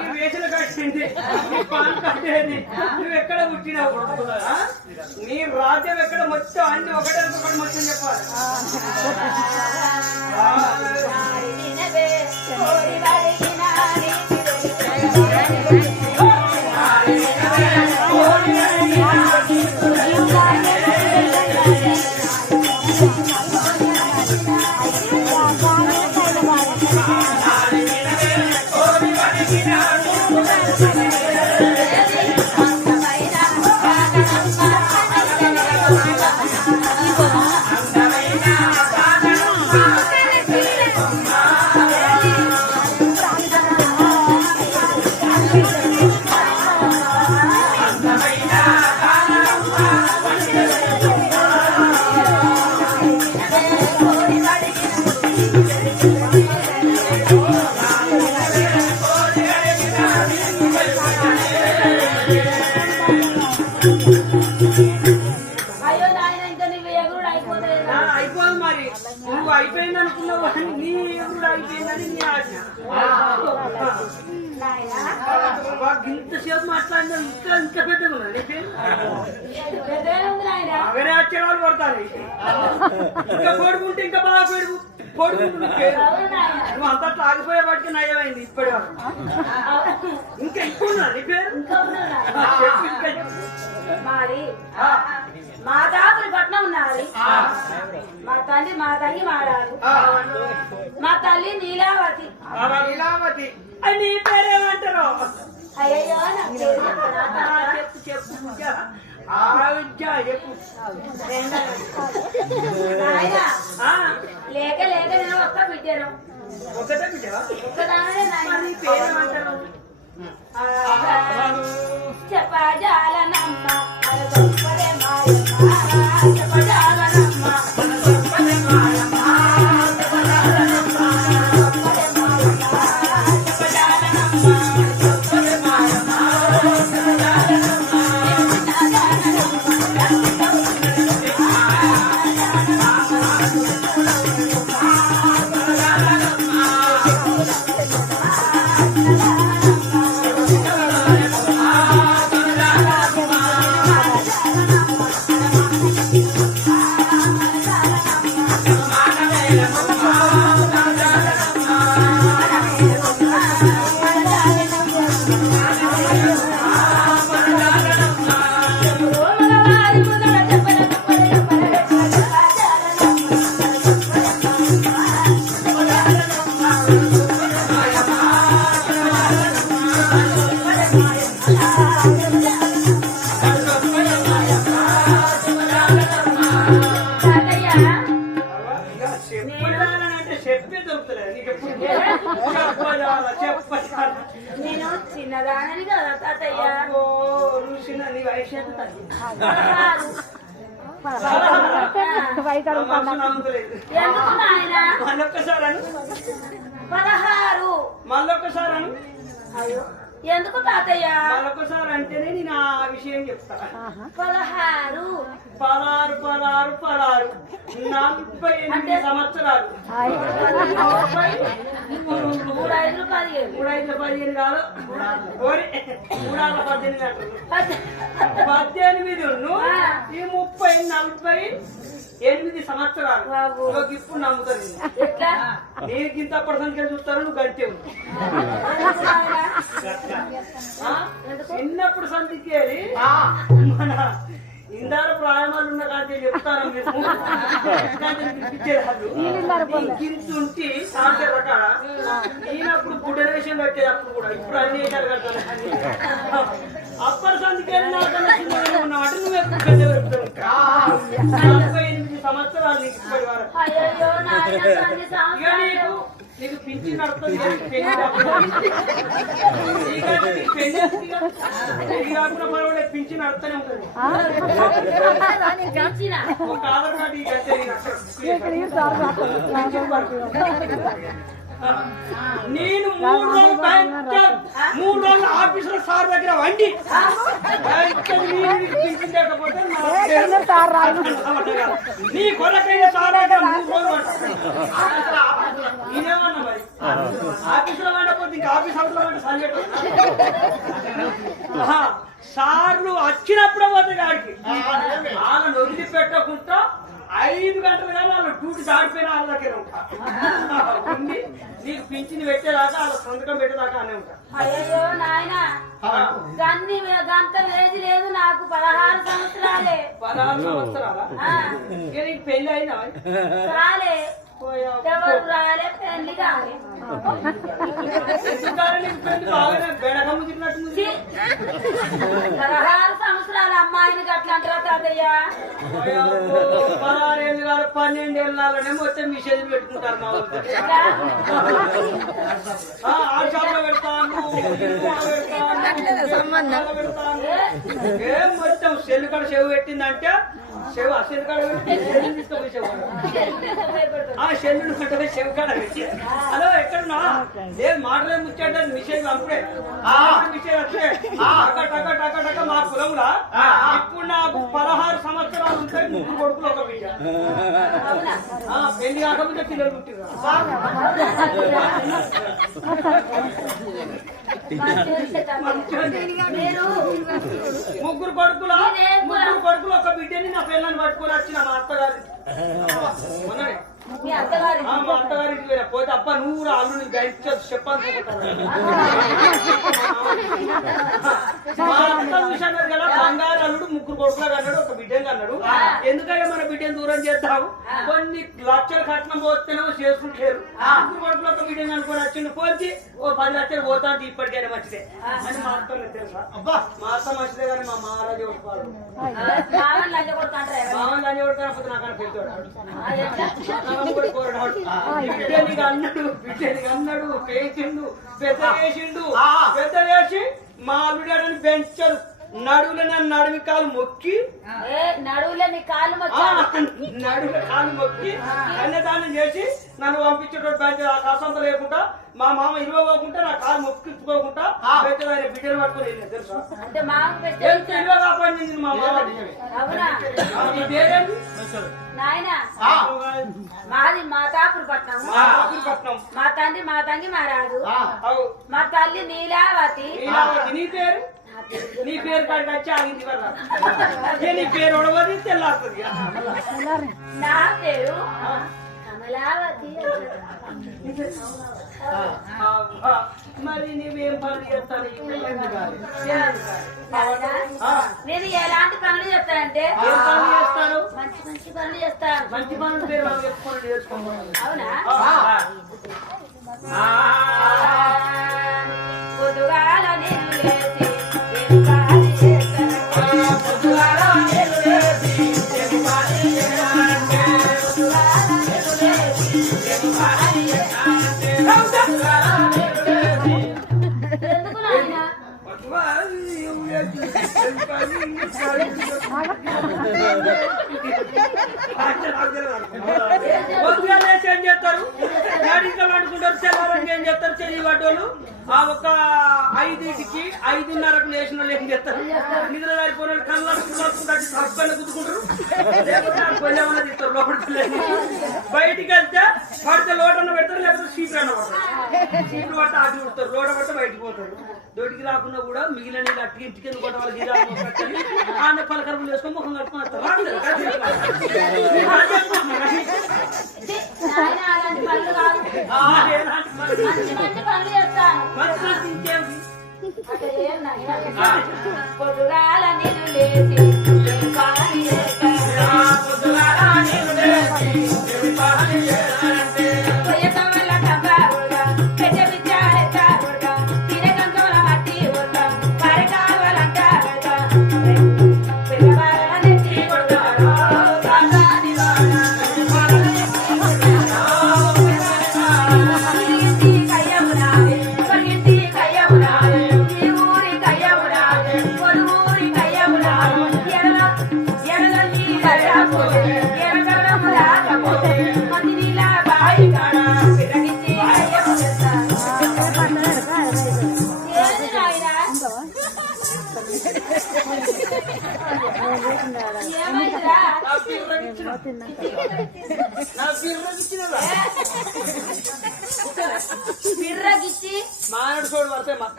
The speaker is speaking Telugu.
నీ వేసిన కట్టింది. నీ పాన్ కట్టేది. నువ్వు ఎక్కడ పుట్టినావు? నీ రాజ్యం ఎక్కడ? మొత్తం అన్ని ఒకటే ఒకటి మొత్తం చెప్పాలి. అయ్యో నీ ఎప్పుడు అయిపోయిందని నీ ఆజ్ఞ ఇంతసేపు మాట్లాడినా ఇంకా ఇంత పెద్దగా ఉన్నది నీ అవే అక్షరాలు పడతాను ఇంకా పొడుగుంటే ఇంకా బాగా పొడుగు పొడుగుంటుంది నువ్వు అంతా తాగిపోయే పట్టుకు నయమైంది ఇప్పటి ఇంకా ఇప్పుడు నీ పేరు ఇంకా ఉన్నావు నాయన. ఆ, చెప్పు ఇంకా చెప్పు. మాది ఆ, మా దాపురి పట్నం ఉన్నది ఆ, మా తల్లి మా తల్లి ఆ. మా తల్లి నీలావతి. ఆ, లీలావతి అది నీ పేరేమంటారు అయ్యో చెప్పు చెప్పు లేక లేక నేను ఒక్క బిడ్డను. ఒకటే బిడ్డవా? ఒక్కదానే పేరేమంటారు? నేను చిన్నదానని కదా తాతయ్య. అబ్బో, నువ్వు చిన్న నీ వయసు? పదహారు. మళ్ళొక్కసారి అయ్యో. ఎందుకు తాతయ్య? మళ్ళొక్కసారి అంటేనే నేను ఆ విషయం చెప్తా. పదహారు. పదహారు పదహారు పదహారు. నలభై ఎనిమిది సంవత్సరాలు. మూడు ఐదు పదిహేను. మూడు ఐదు పదిహేను కాదు. ఓరి, మూడు ఆరు పద్దెనిమిది. అంటారు పద్దెనిమిది. ఈ ముప్పై నలభై ఎనిమిది సంవత్సరాలు. ఇప్పుడు నమ్ముతాను నేను. ఇంత పర్సెంట్ చూస్తాను నువ్వు గంటే చిన్నప్పుడు సంధికేరి మన ఇందార ప్రాయమాలు ఉన్న కాంతి చెప్తాను మీకు ఇంకింతుంటి సాంతర్ రకాల ఈయనప్పుడు గుడ్డరేషన్ కట్టేది అప్పుడు కూడా. ఇప్పుడు అన్ని వేషాలు కడతాను అప్పటి సంధికేరి నాకన్నా చిన్నగా ఉన్నావు అంటే నువ్వు ఎప్పుడు పెద్ద పెరుగుతావు నలభై ఎనిమిది సంవత్సరాలు నీకు ఇప్పటి వరకు నీకు అప్పుడు. ఇక నీకు పెళ్ళి వస్తుంది కదా. నేను మూడు రోజులు మూడు రోజులు ఆఫీసులో సార్ దగ్గర వండి. నా కొరకైన సార్ దగ్గర మూడు రోజులు. ఇదేమన్నా మరి? ఆఫీసులో వండకపోతే ఇంకా ఆఫీస్ అవతల వంట సరిగట్టు సార్లు వచ్చినప్పుడే పోతే గాడికి. వాళ్ళని వదిలి పెట్టకుండా ఐదు గంటలు కానీ వాళ్ళు డ్యూటీ దాడిపోయిన వాళ్ళ దగ్గర ఉంటా నీకు పింఛన్ పెట్టేదాకా వాళ్ళ సంతకం పెట్టేదాకా అనే ఉంటా. అయ్యో నాయన గన్ని గంత వేది లేదు నాకు పదహారు సంవత్సరాలే. పదహారు సంవత్సరాల? నీకు పెళ్ళి అయినా రాలే. ఎవరు రాలే పెళ్ళి పదహారు సంవత్సరాల అమ్మాయిని అట్లా అంటారా తాతయ్య? పదహారేళ్ళు కాదు పన్నెండేళ్ళనే మొత్తం మీ చేతులు పెట్టుకుంటారు మా? ఆ షాప్లో పెడతాను. పెడతాను ఏం మొత్తం సెల్ కాడ చెవు పెట్టిందంటే? చెవు ఆ సెల్ కాడ ఆ సెల్లు కట్టబోయి చెవు కాడ పెట్టి. హలో ఎక్కడున్నా లేదు మాటలే ముచ్చాడు మిషన్ అప్పుడే ఆ మిషన్ టక టక టక టక మా కులంలో ఇప్పుడు నాకు పదహారు సంవత్సరాలు ఉంటాయి ముగ్గురు కొడుకులు ఒక బిడ్డ. పెళ్ళి కాకముందే పిల్లలు పుట్టిరు. మీరు ముగ్గురు కొడుకులు? ముగ్గురు కొడుకులు ఒక బిడ్డని నా పిల్లల్ని పట్టుకొని వచ్చిన మా అత్తగారి. మీ అత్తగారి మా అత్తగారికి వేరే పోతే అప్ప నువ్వు కూడా అల్లుని గైడ్చొచ్చు చెప్పాలి మా అత్త విషయం కదా బంగారు అల్లుడు ముగ్గురు కొడుకులు అన్నాడు ఒక బిడ్డని అన్నాడు. ఎందుకంటే మన బిడ్డని దూరం చేద్దాం కొన్ని లక్షలు కట్నం పోతేనేమో చేసుకుంటారు ముగ్గురు కొడుకులు ఒక బిడ్డని అనుకొని వచ్చిండు పోతే ఓ పది లక్షలు పోతా అంటే ఇప్పటికైనా మంచిదే. అని మా అత్త తెలుసా? అబ్బా. మా అత్త మంచిదే కానీ మా మహారాజు మామని అని? బిడ్డనికి అన్నాడు బిడ్డనికి అన్నాడు పేసిండు పెద్ద వేసిండు పెద్ద వేసి మా అల్లుడాడని పెంచాడు నడువుల నన్ను నడివి కాలు మొక్కి. ఏ నడువులే నీ కాలు నడువుల కాలు మొక్కి కన్యదానం చేసి నన్ను పంపించేటోడు పెంచ ఆ కసంత లేకుండా మా మామ ఇరవకుండా నా కాలు మొక్కించుకోకుండా పెద్దదాని బిడ్డలు పట్టుకొని వెళ్ళింది తెలుసా? అంటే మాకు పెట్టే ఎంత ఇరవై కాపాడింది మా మామ? అవునా? ఆ, నీ పేరేంటి? నాయన. మాది మా తాపురు పట్నం. మా పట్నం. మా తండ్రి మా తంగి మా రాదు అవు. మా తల్లి నీలావతి నీ పేరు? నీ పేరు కాడికి వచ్చి ఆగింది నీ పేరు తెల్లారుతుంది. నా పేరు కమలావతి మరి నువ్వేం నేను ఎలాంటి పనులు చెప్తానంటే ఏం పనులు చేస్తాను మంచి మంచి పనులు చేస్తాను. మంచి పనులు పేరు అవునా? ఏం ఏం చేస్తారు అనుకుంటారు ఏం చేస్తారు చెల్లి పడ్డోళ్ళు ఆ ఒక ఐదింటికి ఐదున్నరకు లేచిన ఏం చేస్తారు? నిద్ర వారిపోయిన వాళ్ళు కళ్ళు సస్పెండ్ గుద్దుకుంటారు. లేకపోతే తీస్తారు లోపలికి వెళ్ళి. బయటికి వెళ్తే పడితే లోటన్న పెడతారు లేకపోతే సీట్లు అన్న పడతారు. సీట్లు పట్టి ఆటి కొడతారు లోట పడితే బయటికి పోతారు. దొడికి రాకుండా కూడా మిగిలిన నీళ్ళు అట్టి ఇంటికి ఎందుకు వాళ్ళకి ఆమె పలకరులు వేసుకొని ముఖం కట్టుకొని వస్తారు. పొద్దుగాల నేను లేచి బిర్రగిచ్చి మానడు చూడు పడితే మక్క